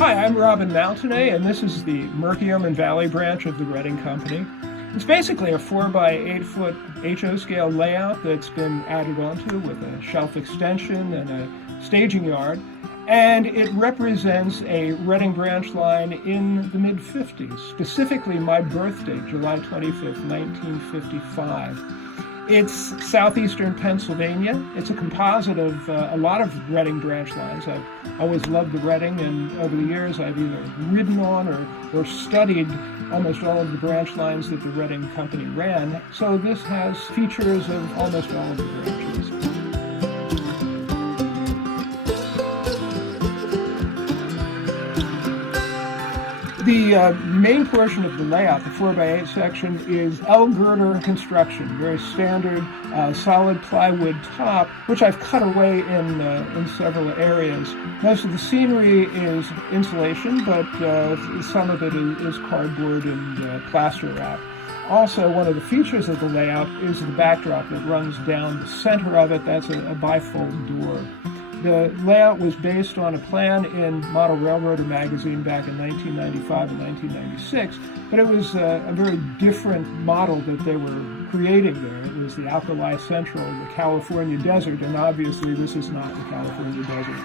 Hi, I'm Robin Mountenay, and this is the Merkiomen Valley branch of the Reading Company. It's basically a 4 by 8 foot HO scale layout that's been added onto with a shelf extension and a staging yard, and it represents a Reading branch line in the mid-50s, specifically my birthday, July 25th, 1955. It's southeastern Pennsylvania. It's a composite of a lot of Reading branch lines. I've always loved the Reading, and over the years I've either ridden on or studied almost all of the branch lines that the Reading Company ran. So this has features of almost all of the branches. The main portion of the layout, the 4 by 8 section, is L-girder construction, very standard solid plywood top, which I've cut away in several areas. Most of the scenery is insulation, but some of it is cardboard and plaster wrap. Also, one of the features of the layout is the backdrop that runs down the center of it. That's a bifold door. The layout was based on a plan in Model Railroader magazine back in 1995 and 1996, but it was a very different model that they were creating there. It was the Alkali Central, the California desert, and obviously this is not the California desert.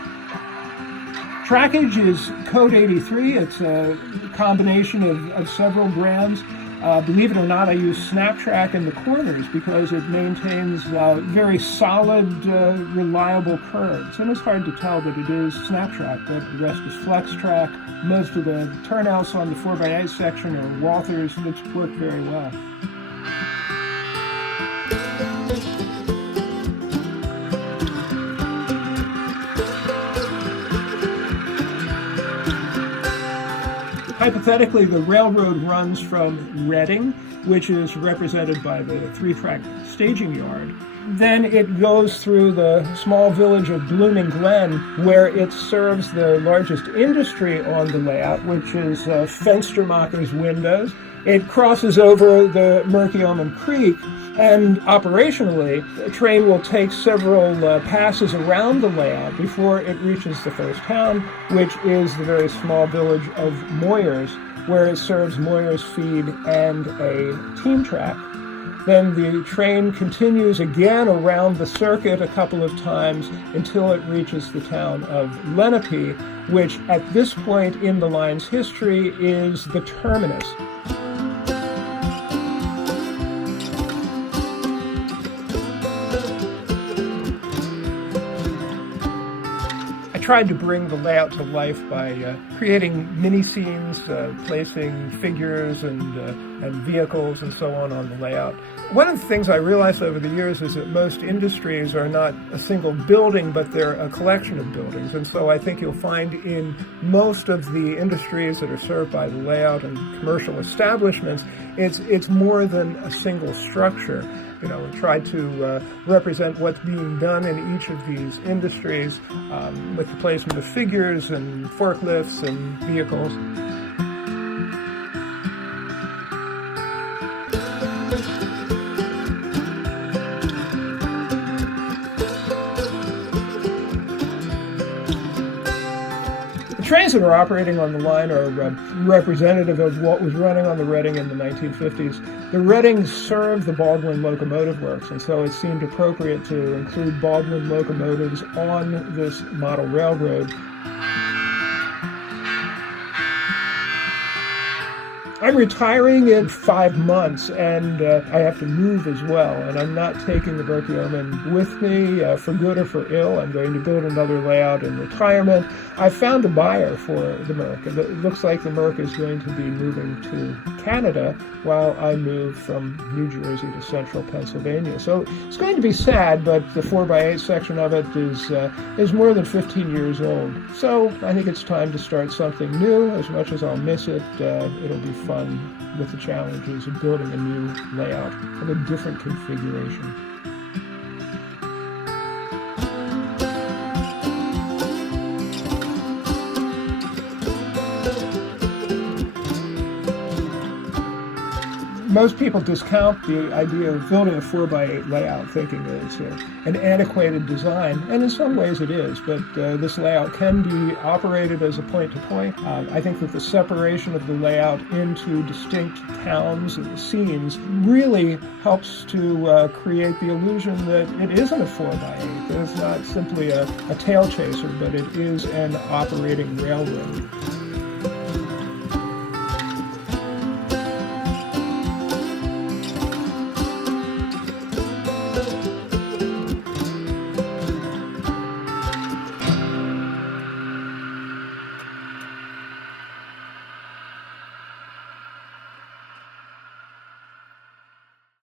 Trackage is Code 83. It's a combination of several brands. Believe it or not, I use SnapTrack in the corners because it maintains very solid, reliable curves. And it's hard to tell that it is SnapTrack, but the rest is FlexTrack. Most of the turnouts on the 4 by 8 section are Walthers, which work very well. Hypothetically, the railroad runs from Reading, which is represented by the 3-track staging yard. Then it goes through the small village of Blooming Glen, where it serves the largest industry on the layout, which is Fenstermacher's windows. It crosses over the Merkiomen Creek, and operationally, a train will take several passes around the layout before it reaches the first town, which is the very small village of Moyers, where it serves Moyers Feed and a team track. Then the train continues again around the circuit a couple of times until it reaches the town of Lenape, which at this point in the line's history is the terminus. Tried to bring the layout to life by creating mini scenes, placing figures and vehicles and so on the layout. One of the things I realized over the years is that most industries are not a single building, but they're a collection of buildings. And so I think you'll find in most of the industries that are served by the layout and commercial establishments, it's more than a single structure. You know, we try to represent what's being done in each of these industries with the placement of figures and forklifts and vehicles. The trains that are operating on the line are representative of what was running on the Reading in the 1950s. The Reading served the Baldwin Locomotive Works, and so it seemed appropriate to include Baldwin locomotives on this model railroad. I'm retiring in 5 months, and I have to move as well, and I'm not taking the Merkiomen with me for good or for ill. I'm going to build another layout in retirement. I found a buyer for the Merc. It looks like the Merc is going to be moving to Canada while I move from New Jersey to central Pennsylvania. So it's going to be sad, but the 4 by 8 section of it is more than 15 years old. So I think it's time to start something new. As much as I'll miss it, it'll be fun with the challenges of building a new layout of a different configuration. Most people discount the idea of building a 4x8 layout, thinking it's an antiquated design, and in some ways it is, but this layout can be operated as a point-to-point. I think that the separation of the layout into distinct towns and scenes really helps to create the illusion that it isn't a 4x8, that it's not simply a tail chaser, but it is an operating railroad.